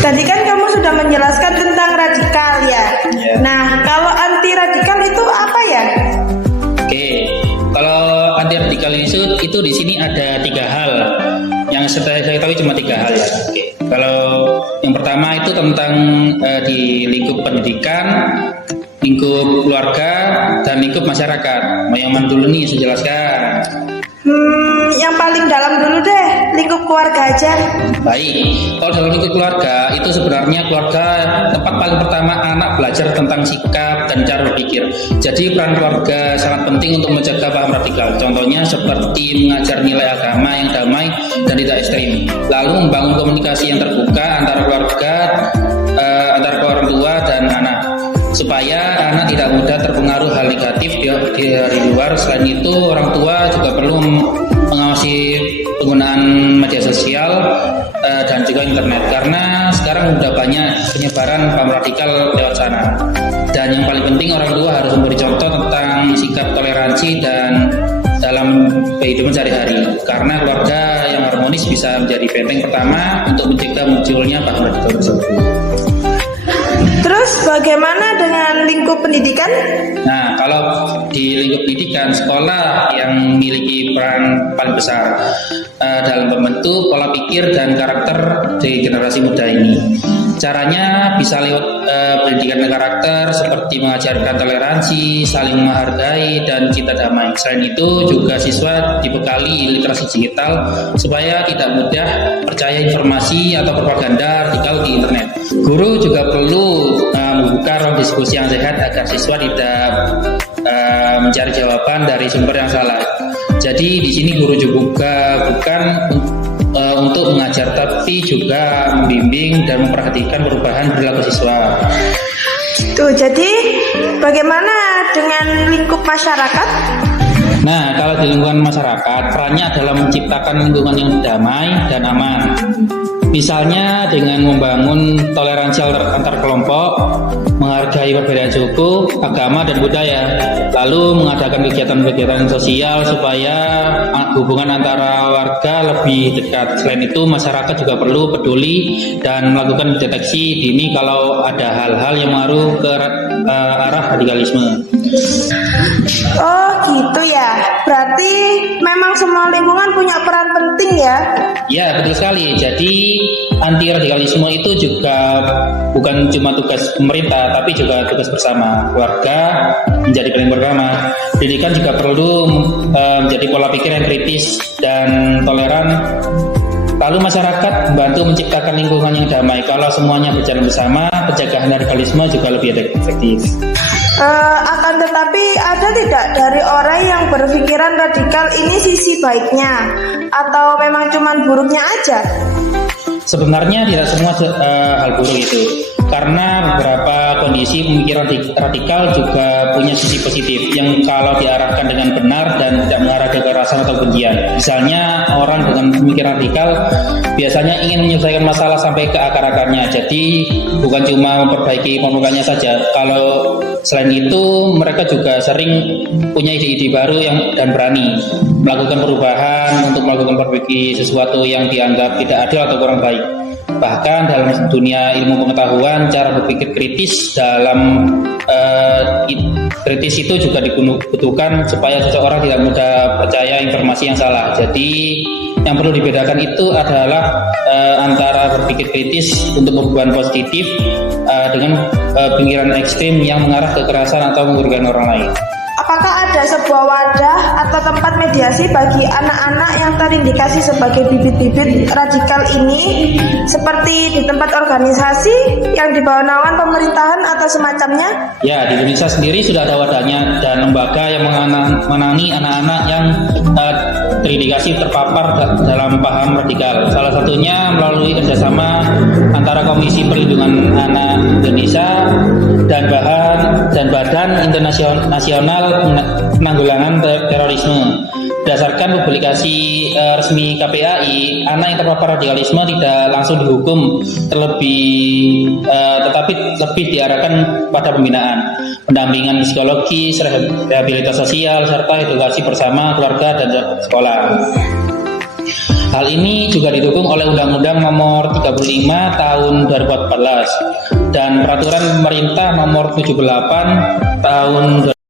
Tadi kan kamu sudah menjelaskan tentang radikal ya. Nah, kalau anti radikal itu apa ya? Oke, kalau anti radikal itu di sini ada 3 hal. Yang saya tahu cuma 3 hal ya. Oke. Kalau yang pertama itu tentang di lingkup pendidikan, lingkup keluarga, dan lingkup masyarakat. Mau yang mana dulu nih saya jelaskan? Yang paling dalam dulu deh, lingkup keluarga aja. Baik, kalau dalam lingkup keluarga itu sebenarnya keluarga tempat paling pertama anak belajar tentang sikap dan cara berpikir. Jadi peran keluarga sangat penting untuk menjaga paham radikal. Contohnya seperti mengajar nilai agama yang damai dan tidak ekstrim. Lalu membangun komunikasi yang terbuka antara keluarga, antara orang tua dan anak, supaya anak tidak mudah terpengaruh hal negatif dari luar. Selain itu, orang tua juga perlu mengawasi penggunaan media sosial dan juga internet, karena sekarang sudah banyak penyebaran paham radikal lewat sana. Dan yang paling penting, orang tua harus memberi contoh tentang sikap toleransi dan dalam kehidupan sehari-hari, karena keluarga yang harmonis bisa menjadi benteng pertama untuk mencegah munculnya paham radikal tersebut. Terus bagaimana dengan lingkup pendidikan? Nah, kalau di lingkup pendidikan, sekolah yang memiliki peran paling besar dalam membentuk pola pikir dan karakter di generasi muda ini. Caranya bisa lewat pendidikan dan karakter, seperti mengajarkan toleransi, saling menghargai, dan cinta damai. Selain itu, juga siswa dibekali literasi digital supaya tidak mudah percaya informasi atau propaganda radikal di internet. Guru juga perlu membuka ruang diskusi yang sehat agar siswa tidak mencari jawaban dari sumber yang salah. Jadi di sini guru juga bukan untuk mengajar, tapi juga membimbing dan memperhatikan perubahan perilaku siswa. Tuh, jadi bagaimana dengan lingkup masyarakat? Nah, kalau di lingkungan masyarakat, perannya adalah menciptakan lingkungan yang damai dan aman. Misalnya dengan membangun toleransi antar kelompok, menghargai perbedaan suku, agama, dan budaya, lalu mengadakan kegiatan-kegiatan sosial supaya hubungan antara warga lebih dekat. Selain itu, masyarakat juga perlu peduli dan melakukan deteksi dini kalau ada hal-hal yang mengaruh ke arah radikalisme. Oh gitu ya, berarti memang semua lingkungan punya peran penting ya? Ya, betul sekali. Jadi anti radikalisme itu juga bukan cuma tugas pemerintah, tapi juga tugas bersama. Keluarga menjadi paling pertama. Pendidikan juga perlu menjadi pola pikir yang kritis dan toleran. Lalu masyarakat membantu menciptakan lingkungan yang damai. Kalau semuanya berjalan bersama, pencegahan radikalisme juga lebih efektif. Akan tetapi ada tidak dari orang yang berpikiran radikal ini sisi baiknya, atau memang cuma buruknya aja? Sebenarnya tidak semua hal buruk itu, karena beberapa kondisi pemikiran radikal juga punya sisi positif yang kalau diarahkan dengan benar dan tidak mengarah ke kekerasan atau kebencian. Misalnya orang dengan pemikiran radikal biasanya ingin menyelesaikan masalah sampai ke akar-akarnya, jadi bukan cuma memperbaiki permukaannya saja. Kalau selain itu, mereka juga sering punya ide-ide baru dan berani melakukan perubahan untuk melakukan perbaiki sesuatu yang dianggap tidak adil atau kurang baik. Bahkan dalam dunia ilmu pengetahuan, cara berpikir kritis kritis itu juga dibutuhkan supaya seseorang tidak mudah percaya informasi yang salah. Jadi yang perlu dibedakan itu adalah antara berpikir kritis untuk perubahan positif dengan pemikiran ekstrim yang mengarah ke kekerasan atau merugikan orang lain. Apakah ada sebuah wadah atau tempat mediasi bagi anak-anak yang terindikasi sebagai bibit-bibit radikal ini, seperti di tempat organisasi yang di bawah naungan pemerintahan atau semacamnya? Ya, di Indonesia sendiri sudah ada wadahnya dan lembaga yang menangani anak-anak yang terindikasi terpapar dalam paham radikal. Salah satunya melalui kerjasama antara Komisi Perlindungan Anak Indonesia dan Badan Internasional Penanggulangan Terorisme. Berdasarkan publikasi resmi KPAI, anak yang terpapar radikalisme tidak langsung dihukum, tetapi lebih diarahkan pada pembinaan, pendampingan psikologis, rehabilitasi sosial, serta edukasi bersama keluarga dan sekolah. Hal ini juga didukung oleh Undang-Undang Nomor 35 Tahun 2014 dan Peraturan Pemerintah Nomor 78 Tahun